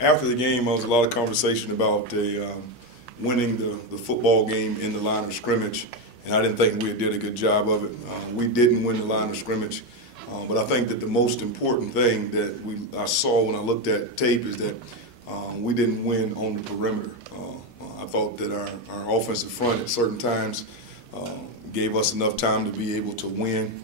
After the game, there was a lot of conversation about winning the football game in the line of scrimmage, and I didn't think we did a good job of it. We didn't win the line of scrimmage, but I think that the most important thing that I saw when I looked at tape is that we didn't win on the perimeter. I thought that our offensive front at certain times gave us enough time to be able to win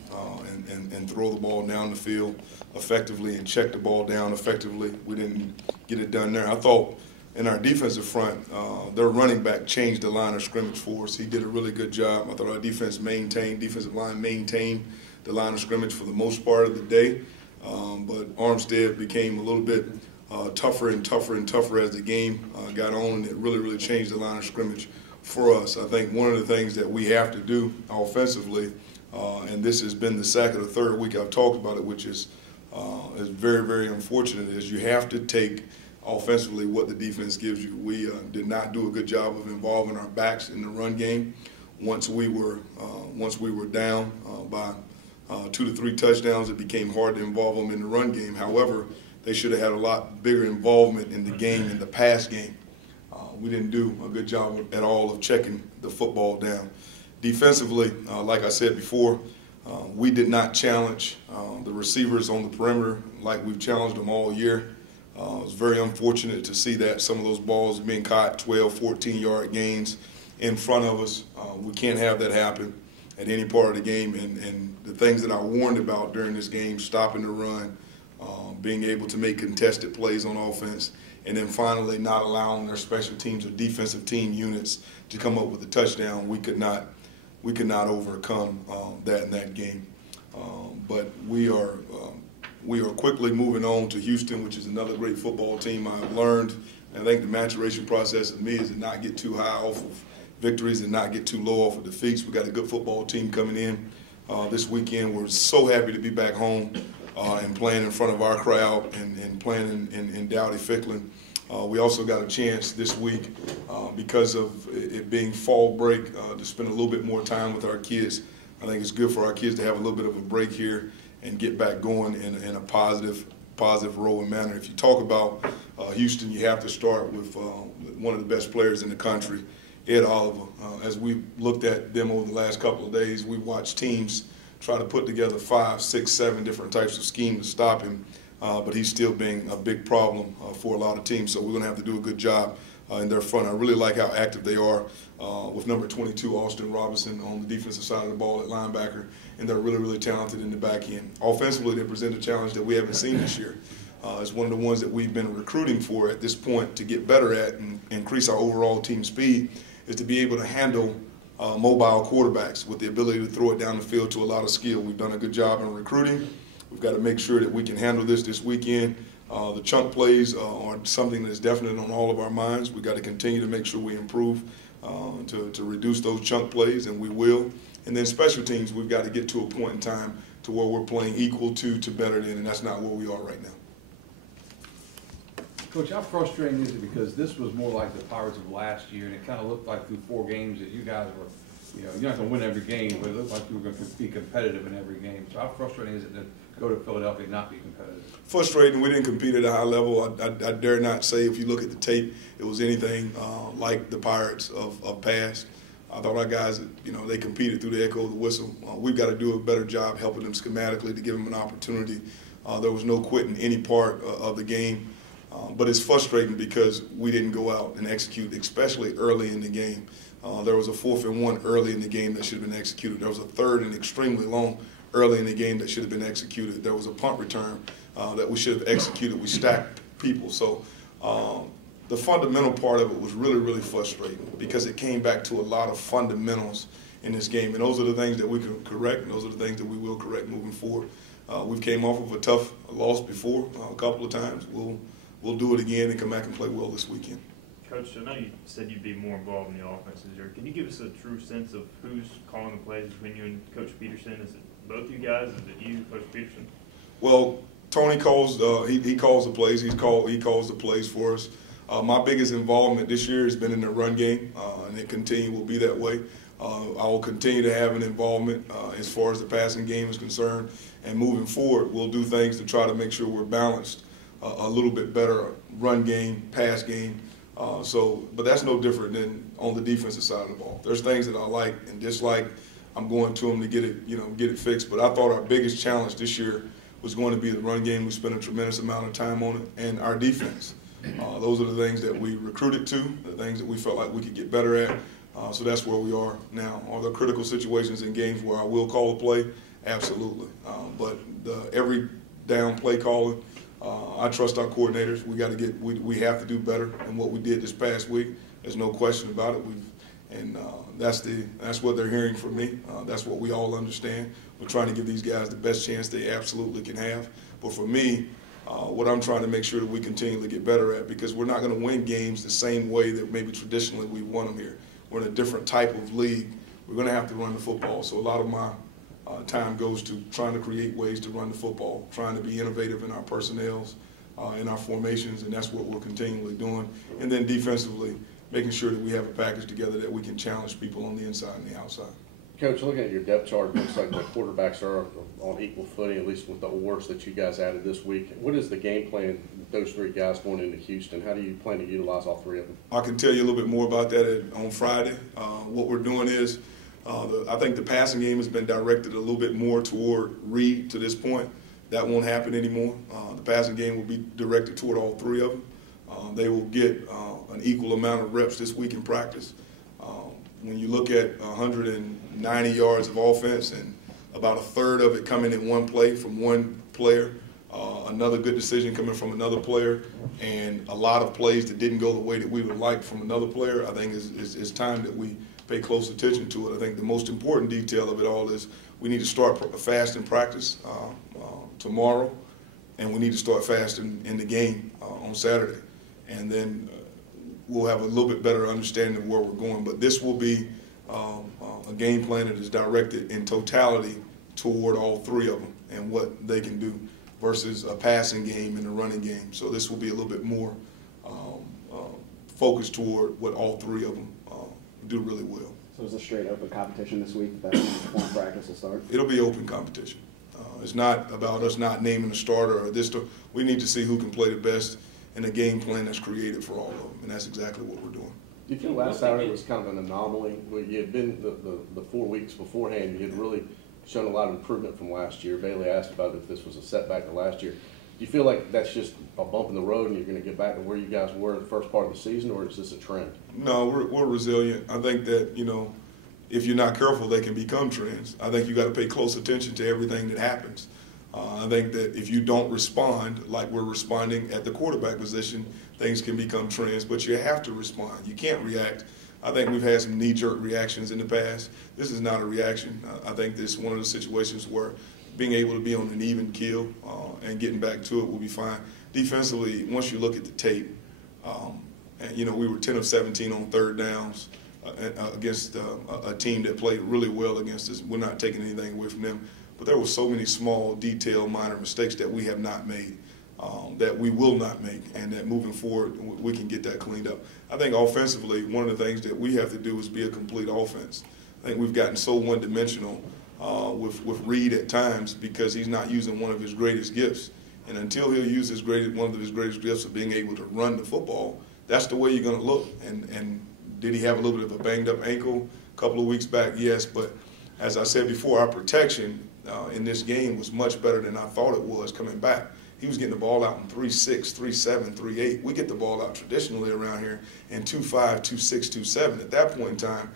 and throw the ball down the field effectively and check the ball down effectively. We didn't get it done there. I thought in our defensive front, their running back changed the line of scrimmage for us. He did a really good job. I thought our defensive line maintained the line of scrimmage for the most part of the day. But Armstead became a little bit tougher and tougher and tougher as the game got on, and it really changed the line of scrimmage for us. I think one of the things that we have to do offensively, and this has been the second or third week I've talked about it, which is very unfortunate, is you have to take offensively what the defense gives you. We did not do a good job of involving our backs in the run game. Once we were down by 2 to 3 touchdowns, it became hard to involve them in the run game. However, they should have had a lot bigger involvement in the game, in the pass game. We didn't do a good job at all of checking the football down. Defensively, like I said before, we did not challenge the receivers on the perimeter like we've challenged them all year. It was very unfortunate to see that some of those balls being caught 12, 14-yard gains in front of us. We can't have that happen at any part of the game. And the things that I warned about during this game, stopping the run, being able to make contested plays on offense, and then finally not allowing their special teams or defensive team units to come up with a touchdown, we could not overcome that in that game. But we are quickly moving on to Houston, which is another great football team. I've learned, and I think the maturation process of me is to not get too high off of victories and not get too low off of defeats. We got a good football team coming in this weekend. We're so happy to be back home and playing in front of our crowd and playing in Dowdy-Ficklin. We also got a chance this week because of it being fall break to spend a little bit more time with our kids. I think it's good for our kids to have a little bit of a break here and get back going in a positive role and manner. If you talk about Houston, you have to start with one of the best players in the country, Ed Oliver. As we looked at them over the last couple of days, we watched teams try to put together 5, 6, 7 different types of schemes to stop him, but he's still being a big problem for a lot of teams. So we're going to have to do a good job in their front. I really like how active they are with number 22, Austin Robinson, on the defensive side of the ball at linebacker, and they're really talented in the back end. Offensively, they present a challenge that we haven't seen this year. It's one of the ones that we've been recruiting for at this point to get better at and increase our overall team speed, is to be able to handle mobile quarterbacks with the ability to throw it down the field to a lot of skill. We've done a good job in recruiting. We've got to make sure that we can handle this weekend. The chunk plays are something that's definite on all of our minds. We've got to continue to make sure we improve to reduce those chunk plays, and we will. And then special teams, we've got to get to a point in time to where we're playing equal to better than, and that's not where we are right now. Coach, how frustrating is it, because this was more like the Pirates of last year, and it kind of looked like through 4 games that you guys were, you're not going to win every game, but it looked like you were going to be competitive in every game. So how frustrating is it to go to Philadelphia and not be competitive? Frustrating. We didn't compete at a high level. I dare not say, if you look at the tape, it was anything like the Pirates of past. I thought our guys, they competed through the echo of the whistle. We've got to do a better job helping them schematically to give them an opportunity. There was no quitting any part of the game. But it's frustrating because we didn't go out and execute, especially early in the game. There was a 4th and 1 early in the game that should have been executed. There was a 3rd and extremely long early in the game that should have been executed. There was a punt return that we should have executed. We stacked people. So the fundamental part of it was really frustrating because it came back to a lot of fundamentals in this game. And those are the things that we can correct, and those are the things that we will correct moving forward. We've came off of a tough loss before a couple of times. We'll do it again and come back and play well this weekend. Coach, I know you said you'd be more involved in the offense this year. Can you give us a true sense of who's calling the plays between you and Coach Peterson? Is it both you guys? Is it you, Coach Peterson? Well, Tony calls. He calls the plays. He calls the plays for us. My biggest involvement this year has been in the run game, and it will be that way. I will continue to have an involvement as far as the passing game is concerned. And moving forward, we'll do things to try to make sure we're balanced a little bit better run game, pass game. But that's no different than on the defensive side of the ball. There's things that I like and dislike. I'm going to them to get it fixed. But I thought our biggest challenge this year was going to be the run game. We spent a tremendous amount of time on it, and our defense. Those are the things that we recruited to, the things that we felt like we could get better at. So that's where we are now. Are there critical situations in games where I will call a play? Absolutely. But every down play calling, I trust our coordinators. We have to do better than what we did this past week. There's no question about it. That's what they're hearing from me. That's what we all understand. We're trying to give these guys the best chance they absolutely can have. But for me, what I'm trying to make sure that we continue to get better at, because we're not going to win games the same way that maybe traditionally we won them here. We're in a different type of league. We're going to have to run the football. So a lot of my time goes to trying to create ways to run the football, trying to be innovative in our personnels, in our formations, and that's what we're continually doing. And then defensively, making sure that we have a package together that we can challenge people on the inside and the outside. Coach, looking at your depth chart, it looks like the quarterbacks are on equal footing, at least with the awards that you guys added this week. What is the game plan with those three guys going into Houston? How do you plan to utilize all three of them? I can tell you a little bit more about that on Friday. What we're doing is, I think the passing game has been directed a little bit more toward Reed to this point. That won't happen anymore. The passing game will be directed toward all three of them. They will get an equal amount of reps this week in practice. When you look at 190 yards of offense and about a third of it coming in one play from one player, another good decision coming from another player, and a lot of plays that didn't go the way that we would like from another player, I think it's time that we pay close attention to it. I think the most important detail of it all is we need to start fast in practice tomorrow, and we need to start fast in the game on Saturday. And then we'll have a little bit better understanding of where we're going. But this will be a game plan that is directed in totality toward all three of them and what they can do versus a passing game and a running game. So this will be a little bit more focused toward what all three of them do really well. So it's a straight open competition this week? That's when practice will start? It'll be open competition. It's not about us not naming a starter or this. We need to see who can play the best in a game plan that's created for all of them, and that's exactly what we're doing. Do you feel last Saturday was kind of an anomaly? Where you had been the 4 weeks beforehand, you had really shown a lot of improvement from last year. Bailey asked about if this was a setback of last year. Do you feel like that's just a bump in the road and you're going to get back to where you guys were the first part of the season, or is this a trend? No, we're resilient. I think that, if you're not careful, they can become trends. I think you got to pay close attention to everything that happens. I think that if you don't respond like we're responding at the quarterback position, things can become trends, but you have to respond. You can't react. I think we've had some knee-jerk reactions in the past. This is not a reaction. I think this is one of the situations where being able to be on an even keel and getting back to it will be fine. Defensively, once you look at the tape, we were 10 of 17 on third downs against a team that played really well against us. We're not taking anything away from them. But there were so many small, detailed, minor mistakes that we have not made, that we will not make, and that moving forward we can get that cleaned up. I think offensively, one of the things that we have to do is be a complete offense. I think we've gotten so one-dimensional with Reed at times because he's not using one of his greatest gifts. And until he'll use one of his greatest gifts of being able to run the football, that's the way you're going to look. And did he have a little bit of a banged-up ankle a couple of weeks back? Yes, but as I said before, our protection in this game was much better than I thought it was coming back. He was getting the ball out in 3.6, 3.7, 3.8. We get the ball out traditionally around here in 2.5, 2.6, 2.7. At that point in time,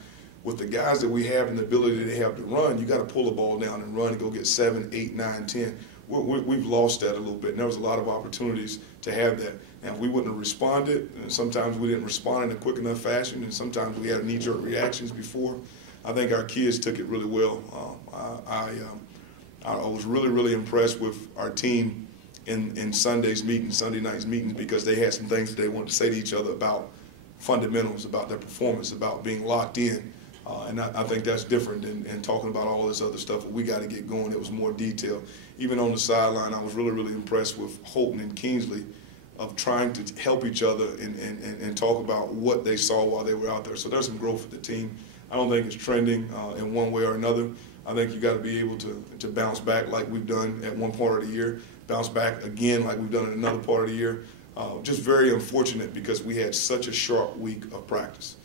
with the guys that we have and the ability they have to run, you got to pull the ball down and run and go get 7, 8, 9, 10. We've lost that a little bit, and there was a lot of opportunities to have that. Now, if we wouldn't have responded, and sometimes we didn't respond in a quick enough fashion, and sometimes we had knee-jerk reactions before, I think our kids took it really well. I was really, really impressed with our team in Sunday night's meetings, because they had some things that they wanted to say to each other about fundamentals, about their performance, about being locked in. And I think that's different than talking about all this other stuff. We got to get going. It was more detailed. Even on the sideline, I was really, really impressed with Holton and Kingsley of trying to help each other and talk about what they saw while they were out there. So there's some growth for the team. I don't think it's trending in one way or another. I think you got to be able to bounce back like we've done at one part of the year, bounce back again like we've done in another part of the year. Just very unfortunate because we had such a sharp week of practice.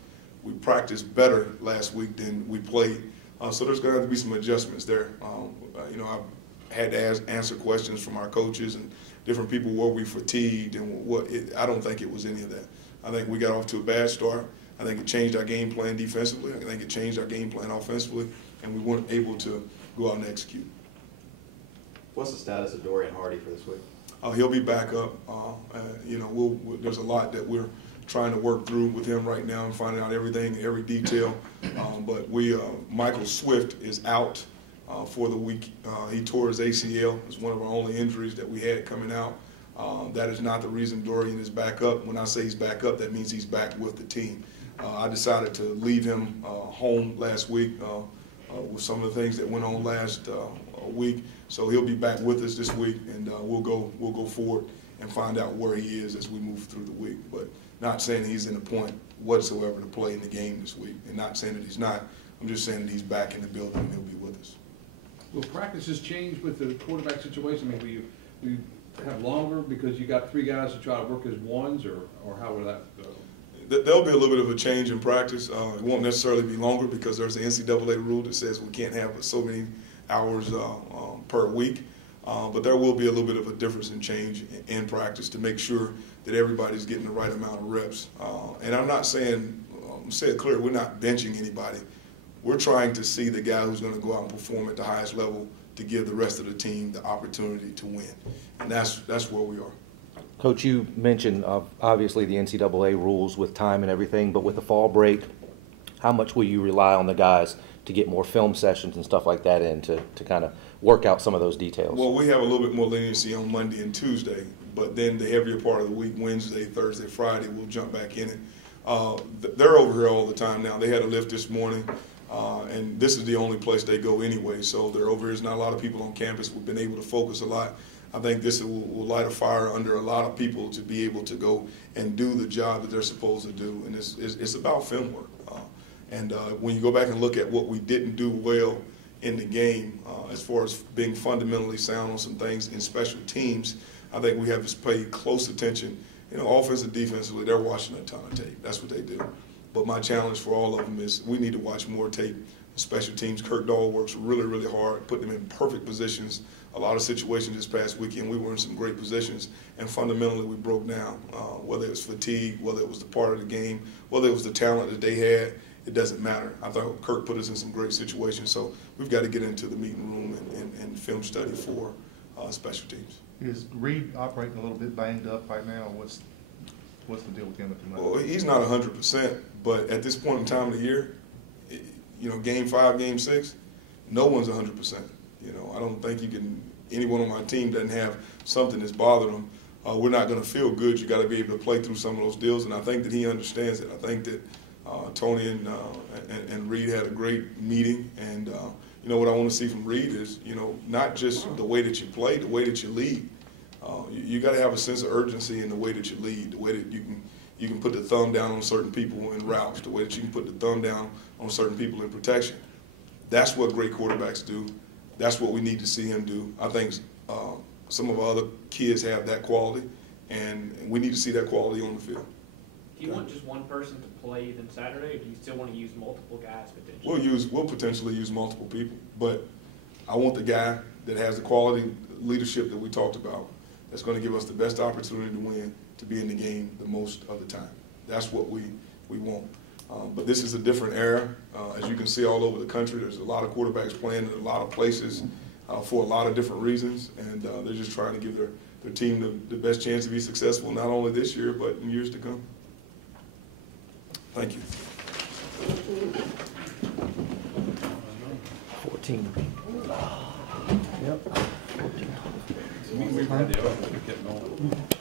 We practiced better last week than we played, so there's going to have to be some adjustments there. I've had to answer questions from our coaches and different people. Were we fatigued and what? I don't think it was any of that. I think we got off to a bad start. I think it changed our game plan defensively. I think it changed our game plan offensively, and we weren't able to go out and execute. What's the status of Dorian Hardy for this week? He'll be back up. There's a lot that we're trying to work through with him right now and finding out everything, every detail. But Michael Swift is out for the week. He tore his ACL. It's one of our only injuries that we had coming out. That is not the reason Dorian is back up. When I say he's back up, that means he's back with the team. I decided to leave him home last week with some of the things that went on last week. So he'll be back with us this week, and we'll go forward and find out where he is as we move through the week. But not saying he's in a point whatsoever to play in the game this week, and not saying that he's not. I'm just saying that he's back in the building and he'll be with us. Will practices change with the quarterback situation? I mean, will you have longer because you got 3 guys to try to work as ones, or how will that go? There'll be a little bit of a change in practice. It won't necessarily be longer because there's an NCAA rule that says we can't have so many hours per week. But there will be a little bit of a difference in change in practice to make sure that everybody's getting the right amount of reps. And I'm not saying, I'm saying it clear, we're not benching anybody. We're trying to see the guy who's going to go out and perform at the highest level to give the rest of the team the opportunity to win. And that's where we are. Coach, you mentioned obviously the NCAA rules with time and everything, but with the fall break, how much will you rely on the guys to get more film sessions and stuff like that in to kind of work out some of those details? Well, we have a little bit more leniency on Monday and Tuesday, but then the heavier part of the week, Wednesday, Thursday, Friday, we'll jump back in it. They're over here all the time now. They had a lift this morning, and this is the only place they go anyway, so they're over here. There's not a lot of people on campus. We've been able to focus a lot. I think this will light a fire under a lot of people to be able to go and do the job that they're supposed to do, and it's about film work. When you go back and look at what we didn't do well in the game, as far as being fundamentally sound on some things in special teams, I think we have to pay close attention. Offensive, defensively, they're watching a ton of tape. That's what they do. But my challenge for all of them is we need to watch more tape. Special teams, Kirk Dahl works really, really hard, putting them in perfect positions. A lot of situations this past weekend, we were in some great positions, and fundamentally we broke down. Whether it was fatigue, whether it was the part of the game, whether it was the talent that they had, it doesn't matter. I thought Kirk put us in some great situations, so we've got to get into the meeting room and film study for special teams. Is Reed operating a little bit banged up right now? What's the deal with him at the moment? Well, he's not 100%, but at this point in time of the year, game 5, game 6, no one's 100%. I don't think anyone on my team doesn't have something that's bothering them. We're not going to feel good. You got to be able to play through some of those deals, and I think that he understands it. I think that Tony and Reed had a great meeting, and what I want to see from Reed is, not just the way that you play, the way that you lead. You got to have a sense of urgency in the way that you lead, the way that you can put the thumb down on certain people in routes, the way that you can put the thumb down on certain people in protection. That's what great quarterbacks do. That's what we need to see him do. I think some of our other kids have that quality, and we need to see that quality on the field. Do you want just one person to play then Saturday, or do you still want to use multiple guys potentially? We'll potentially use multiple people, but I want the guy that has the quality leadership that we talked about, that's going to give us the best opportunity to win, to be in the game the most of the time. That's what we want. But this is a different era. As you can see all over the country, there's a lot of quarterbacks playing in a lot of places for a lot of different reasons, and they're just trying to give their team the best chance to be successful, not only this year, but in years to come. Thank you. 14. Yep. 14. We had the other one, we kept going.